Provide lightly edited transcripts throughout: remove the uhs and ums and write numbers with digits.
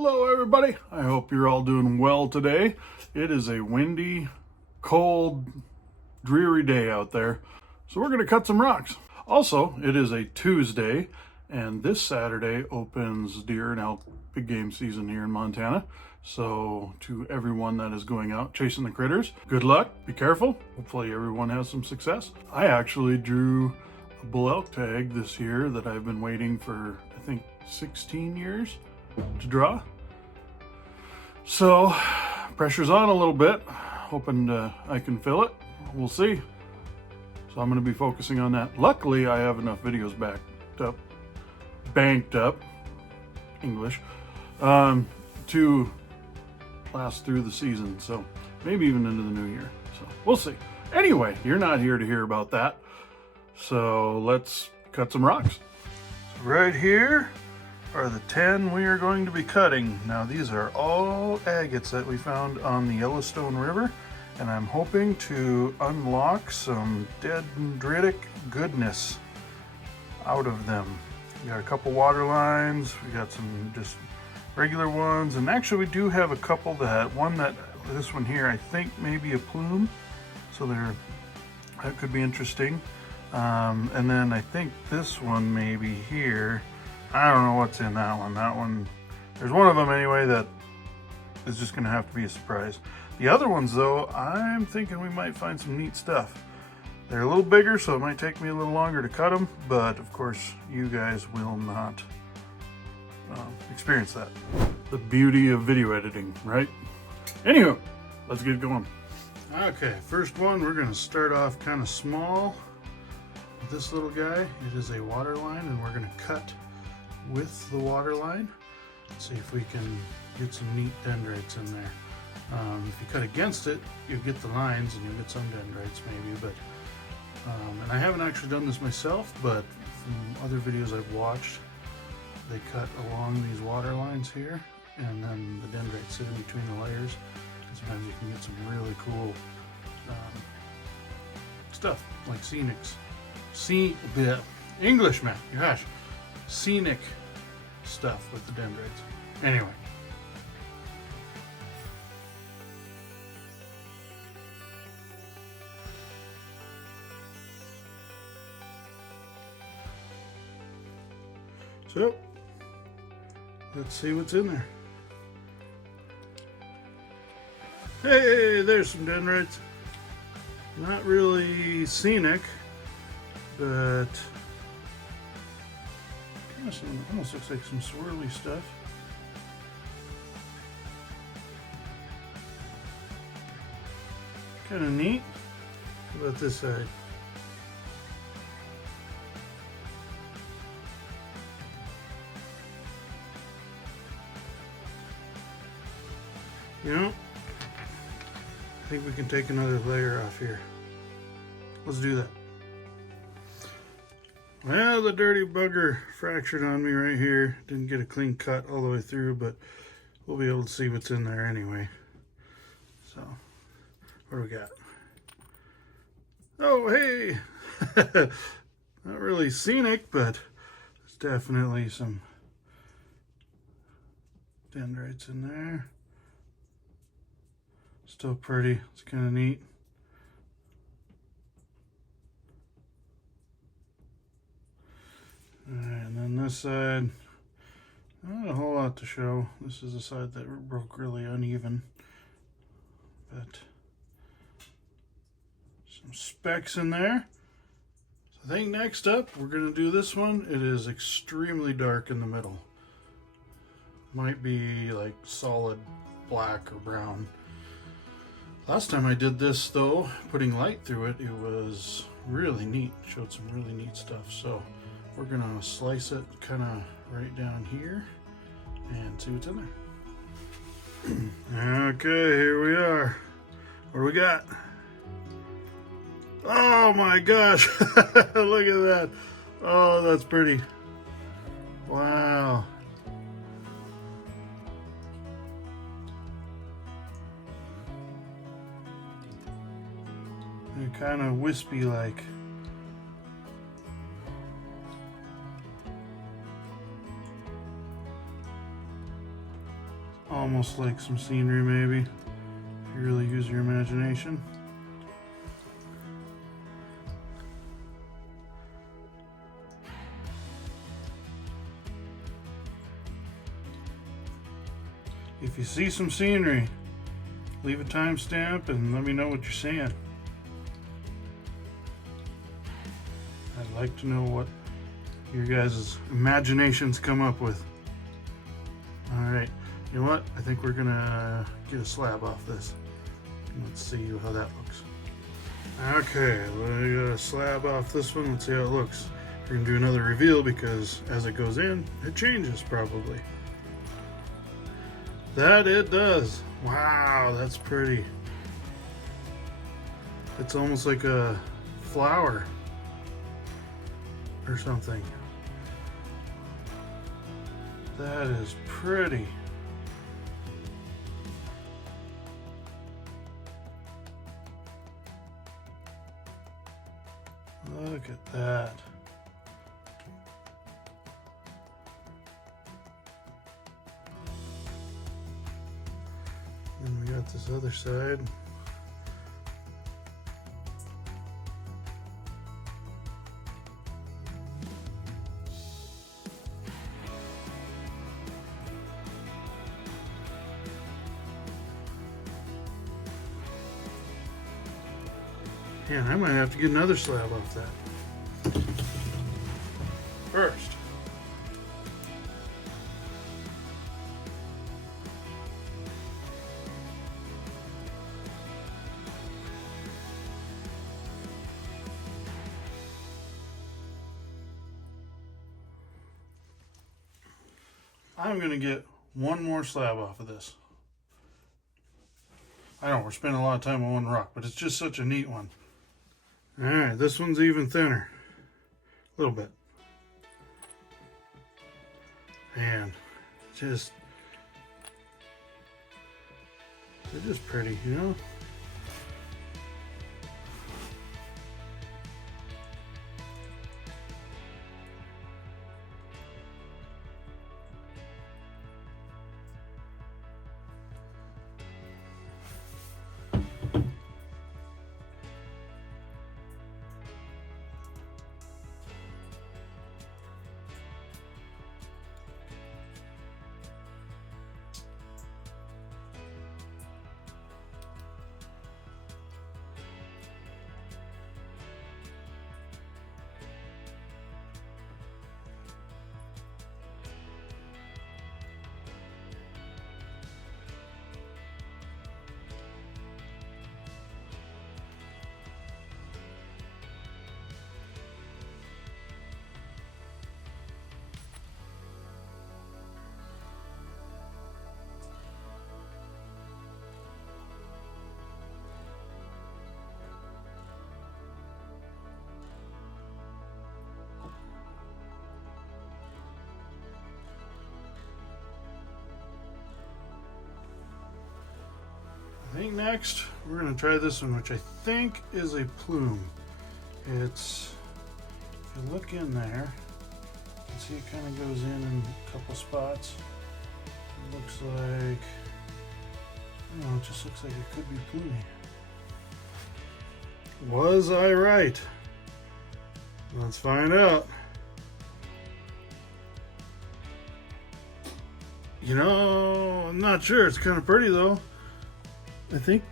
Hello everybody, I hope you're all doing well today. It is a windy, cold, dreary day out there, so we're going to cut some rocks. Also, it is a Tuesday, and this Saturday opens deer and elk big game season here in Montana. So to everyone that is going out chasing the critters, good luck, be careful, hopefully everyone has some success. I actually drew a bull elk tag this year that I've been waiting for, I think, 16 years to draw. So pressure's on a little bit, hoping I can fill it. We'll see. So I'm going to be focusing on that. Luckily I have enough videos banked up English to last through the season, so maybe even into the new year, so we'll see. Anyway, you're not here to hear about that, so let's cut some rocks. So right here are the 10 we are going to be cutting. Now these are all agates that we found on the Yellowstone River, and I'm hoping to unlock some dendritic goodness out of them. We got a couple water lines, we got some just regular ones, and actually we do have a couple that this one here I think may be a plume, so that could be interesting. And then I think this one maybe here, I don't know what's in that one. There's one of them anyway that is just gonna have to be a surprise. The other ones though, I'm thinking we might find some neat stuff. They're a little bigger, so it might take me a little longer to cut them, but of course you guys will not experience that. The beauty of video editing, right? Anywho, let's get going. Okay, first one, we're gonna start off kind of small with this little guy. It is a water line, and we're gonna cut with the water line. See if we can get some neat dendrites in there. If you cut against it, you'll get the lines and you'll get some dendrites maybe, but and I haven't actually done this myself, but from other videos I've watched, they cut along these water lines here, and then the dendrites sit in between the layers, and sometimes you can get some really cool stuff, like English, man, gosh, scenic stuff with the dendrites. Anyway. So, let's see what's in there. Hey, there's some dendrites. Not really scenic, but kind of almost looks like some swirly stuff. Kind of neat. How about this side? You know, I think we can take another layer off here. Let's do that. Well, the dirty bugger fractured on me right here. Didn't get a clean cut all the way through, but we'll be able to see what's in there anyway. So, what do we got? Oh, hey! Not really scenic, but there's definitely some dendrites in there. Still pretty, it's kind of neat. Alright, and then this side, not a whole lot to show. This is the side that broke really uneven, but some specks in there. So I think next up, we're going to do this one. It is extremely dark in the middle. Might be like solid black or brown. Last time I did this though, putting light through it, it was really neat. Showed some really neat stuff. So we're gonna slice it kind of right down here and see what's in there. Okay, here we are. What do we got? Oh my gosh, look at that. Oh, that's pretty. Wow. They're kind of wispy like. almost like some scenery maybe, if you really use your imagination. If you see some scenery, leave a timestamp and let me know what you're seeing. I'd like to know what your guys' imaginations come up with. Alright, you know what? I think we're gonna get a slab off this. Let's see how that looks. Okay, we got a slab off this one. Let's see how it looks. We're gonna do another reveal because as it goes in, it changes probably. That it does. Wow, that's pretty. It's almost like a flower or something. That is pretty. Look at that. And we got this other side. Man, I might have to get another slab off that. First, I'm going to get one more slab off of this. I know we're spending a lot of time on one rock, but it's just such a neat one. Alright, this one's even thinner. A little bit. Man, they're just pretty, you know? I think next we're going to try this one, which I think is a plume. It's, if you look in there, you can see it kind of goes in a couple spots. It looks like, I don't know, it just looks like it could be plumy. Was I right? Let's find out. You know, I'm not sure. It's kind of pretty though. I think,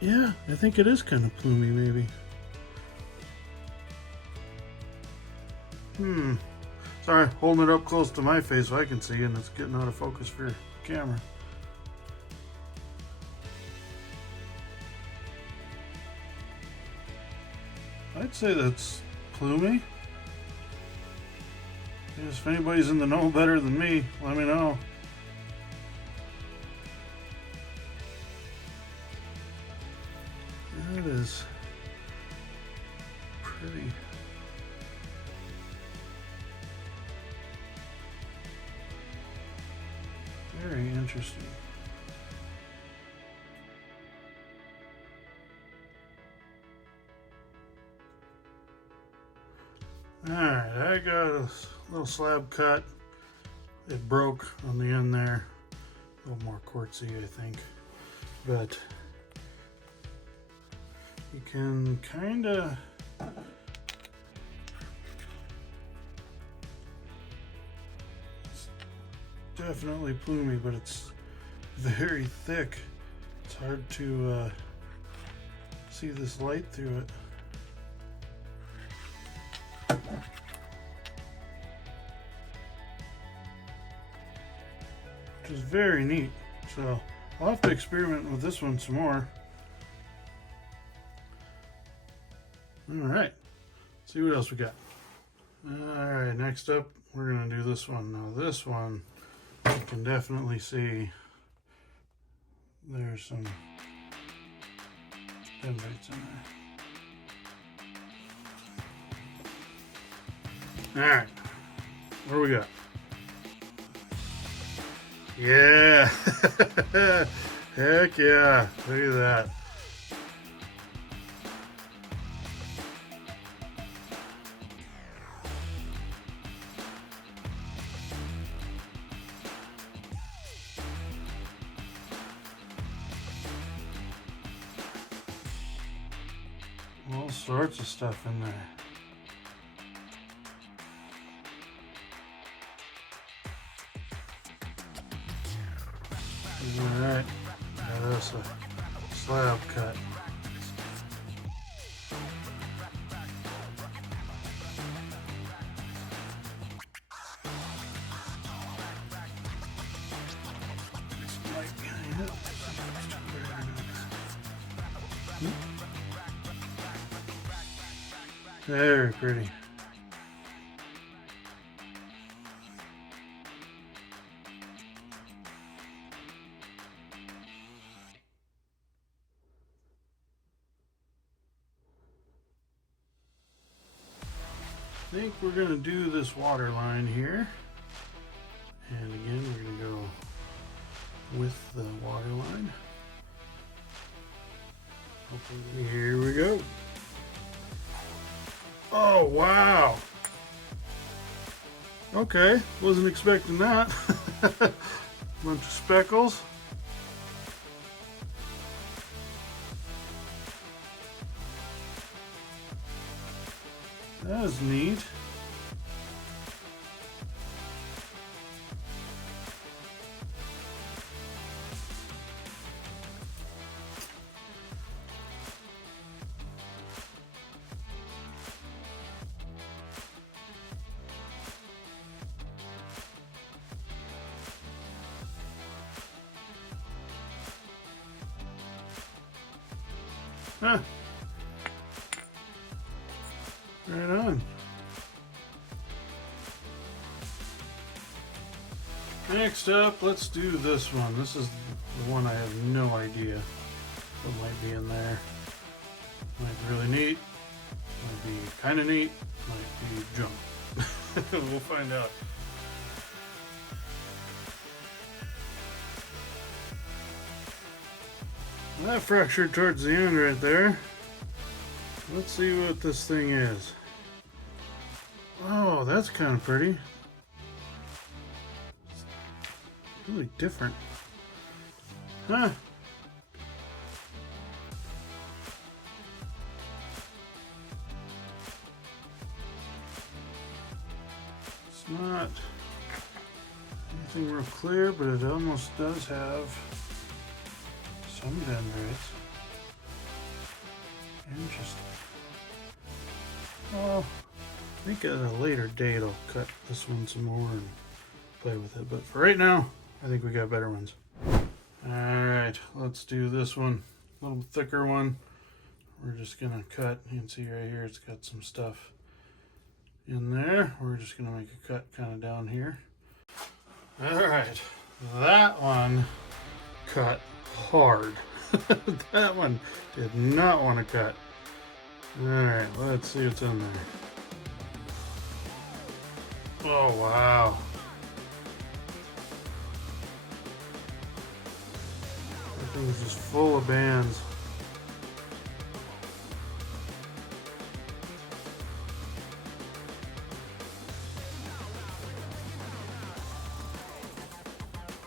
yeah, I think it is kind of plumy maybe. Sorry, holding it up close to my face so I can see, and it's getting out of focus for your camera. I'd say that's plumy. If anybody's in the know better than me, let me know. That is pretty. Very interesting. Alright, I got a little slab cut. It broke on the end there. A little more quartzy, I think, but you can kind of definitely plumy, but it's very thick. It's hard to see this light through it. Which is very neat. So I'll have to experiment with this one some more. Alright, see what else we got. Alright, next up we're going to do this one. Now this one, you can definitely see there's some dendrites in there. Alright, what do we got? Yeah! Heck yeah! Look at that. All sorts of stuff in there. Alright, now that's a slab cut. Very pretty. I think we're going to do this water line here. And again, we're going to go with the water line. Here we go. Oh, wow. Okay, wasn't expecting that. Bunch of speckles. That is neat. Huh. Right on. Next up, let's do this one. This is the one I have no idea what might be in there. Might be really neat. Might be kind of neat. Might be junk. We'll find out. That fractured towards the end right there. Let's see what this thing is. Oh, that's kind of pretty. It's really different. Huh. It's not anything real clear, but it almost does have some dendrites. Interesting. Well, I think at a later date I'll cut this one some more and play with it. But for right now, I think we got better ones. Alright, let's do this one. A little thicker one. We're just going to cut. You can see right here it's got some stuff in there. We're just going to make a cut kind of down here. Alright, that one cut hard. That one did not want to cut. Alright, let's see what's in there. Oh, wow. That thing's just full of bands.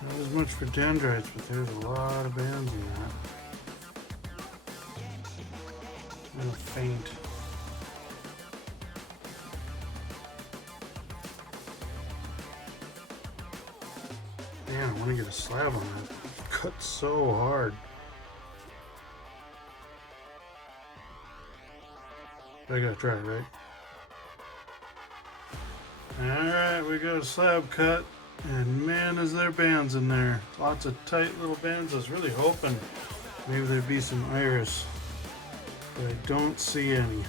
Not as much for dendrites, but there's a lot of bands in that. A little faint. Man, I want to get a slab on that. It cuts so hard. I gotta try it, right? Alright, we got a slab cut. And man, is there bands in there. Lots of tight little bands. I was really hoping maybe there'd be some iris, but I don't see any.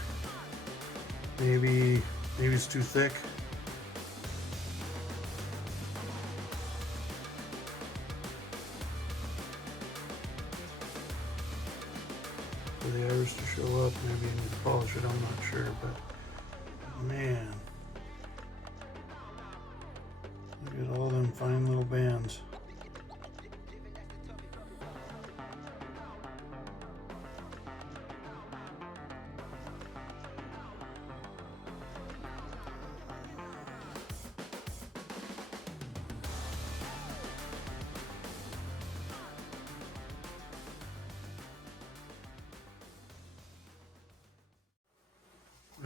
Maybe it's too thick. For the iris to show up, maybe I need to polish it, I'm not sure, but man. Look at all them fine little bands.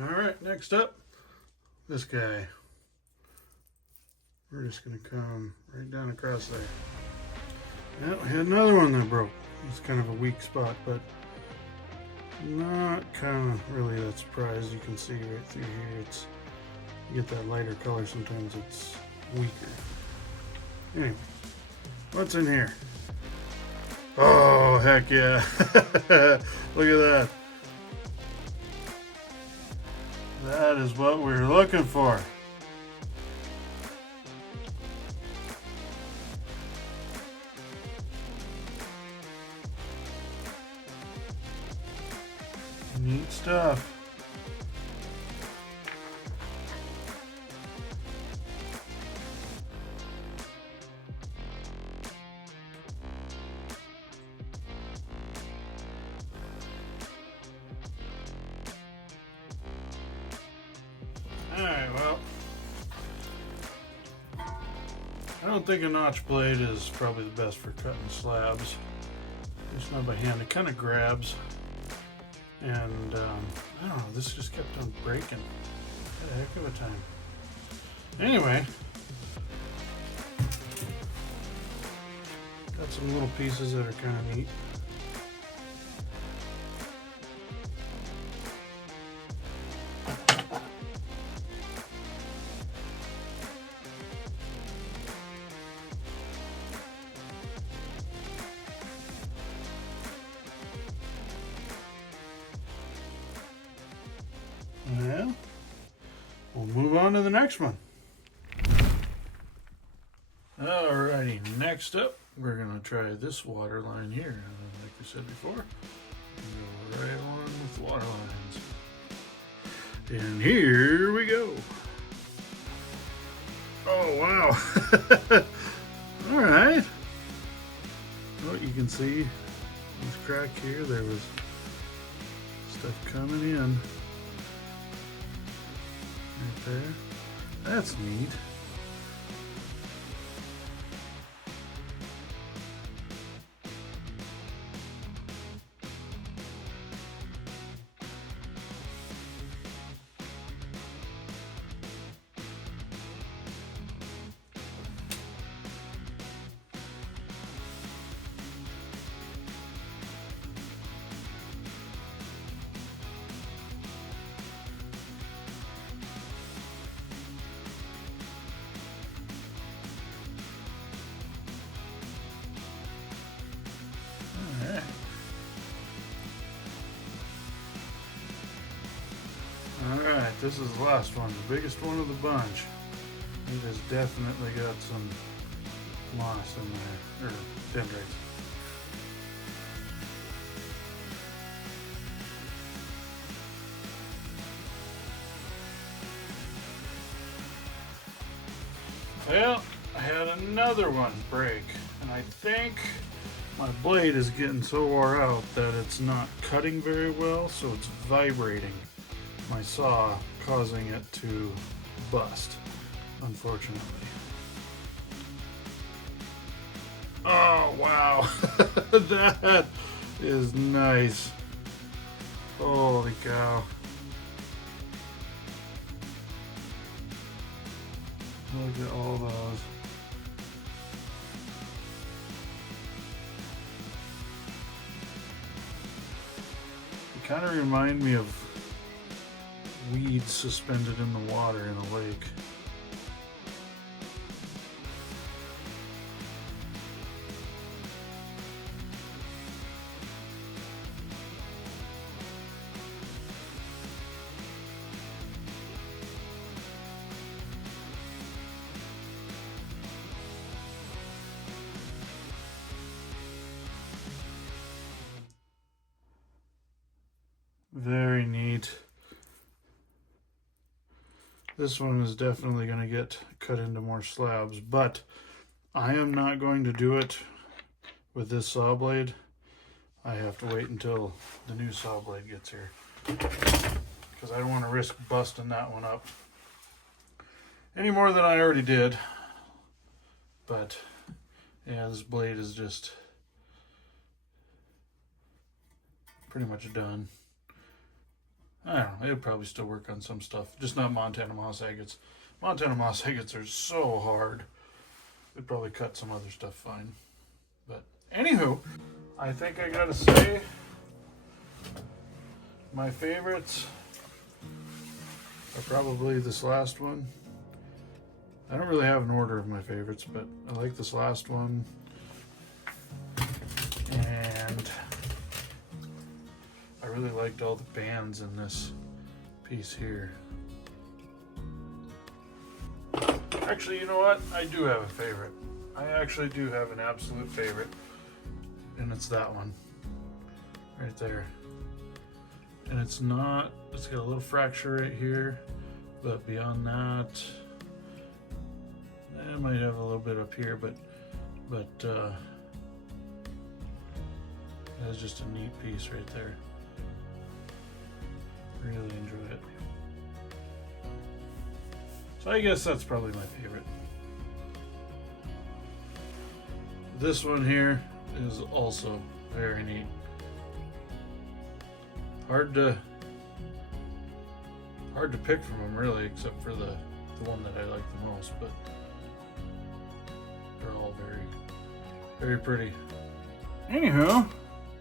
Alright, next up, this guy. We're just going to come right down across there. Yeah, we had another one that broke. It's kind of a weak spot, but not kind of really that surprised. You can see right through here, it's, you get that lighter color, sometimes it's weaker. Anyway, what's in here? Oh, heck yeah. Look at that. That is what we're looking for. Neat stuff. Alright, well, I don't think a notch blade is probably the best for cutting slabs. Just not by hand. It kind of grabs. And I don't know, this just kept on breaking. Had a heck of a time. Anyway, got some little pieces that are kind of neat. Well, we'll move on to the next one. Alrighty, next up, we're going to try this water line here. Like we said before, go right along with water lines. And here we go. Oh, wow. Alright. Oh, you can see this crack here. There was stuff coming in. Right there. That's neat. Alright, this is the last one, the biggest one of the bunch. It has definitely got some moss in there, or dendrites. Well, I had another one break, and I think my blade is getting so wore out that it's not cutting very well, so it's vibrating my saw, causing it to bust, unfortunately. Oh, wow. That is nice. Holy cow. Look at all those. They kind of remind me of weeds suspended in the water in a lake. Very neat. This one is definitely going to get cut into more slabs, but I am not going to do it with this saw blade. I have to wait until the new saw blade gets here, because I don't want to risk busting that one up any more than I already did. But yeah, this blade is just pretty much done. I don't know, it'll probably still work on some stuff, just not Montana moss agates. Montana moss agates are so hard. It'd probably cut some other stuff fine. But anywho, I think I gotta say my favorites are probably this last one. I don't really have an order of my favorites, but I like this last one. And I really liked all the bands in this piece here. Actually, you know what? I do have a favorite. I actually do have an absolute favorite. And it's that one. Right there. And it's got a little fracture right here. But beyond that, it might have a little bit up here, but that's just a neat piece right there. Really enjoy it. So I guess that's probably my favorite. This one here is also very neat. Hard to pick from them really, except for the one that I like the most, but they're all very, very pretty. Anywho,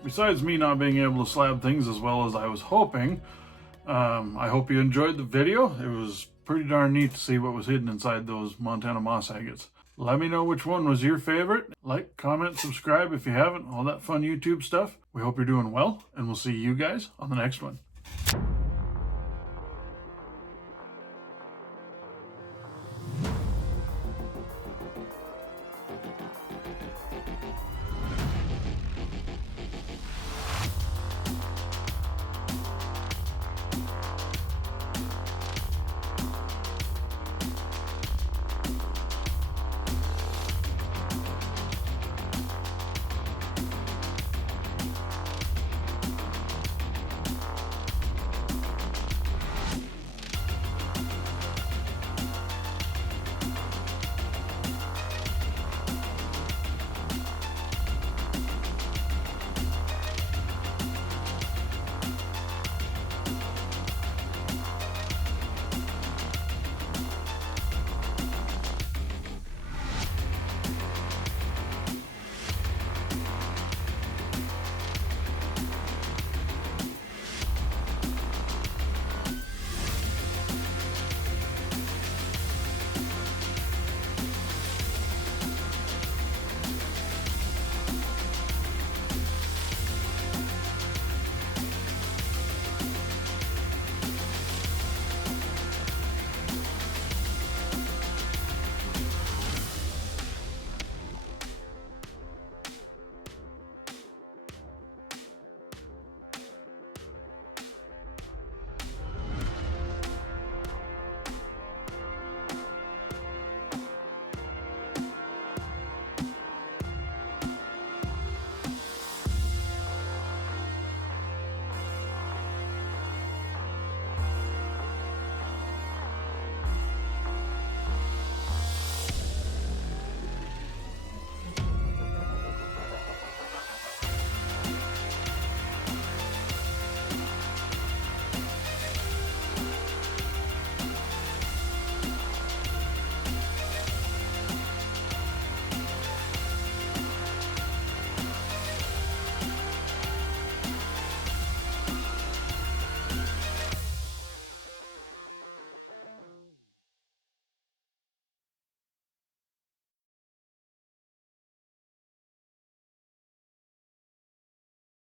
besides me not being able to slab things as well as I was hoping, I hope you enjoyed the video. It was pretty darn neat to see what was hidden inside those Montana moss agates. Let me know which one was your favorite. Like, comment, subscribe if you haven't, all that fun YouTube stuff. We hope you're doing well, and we'll see you guys on the next one.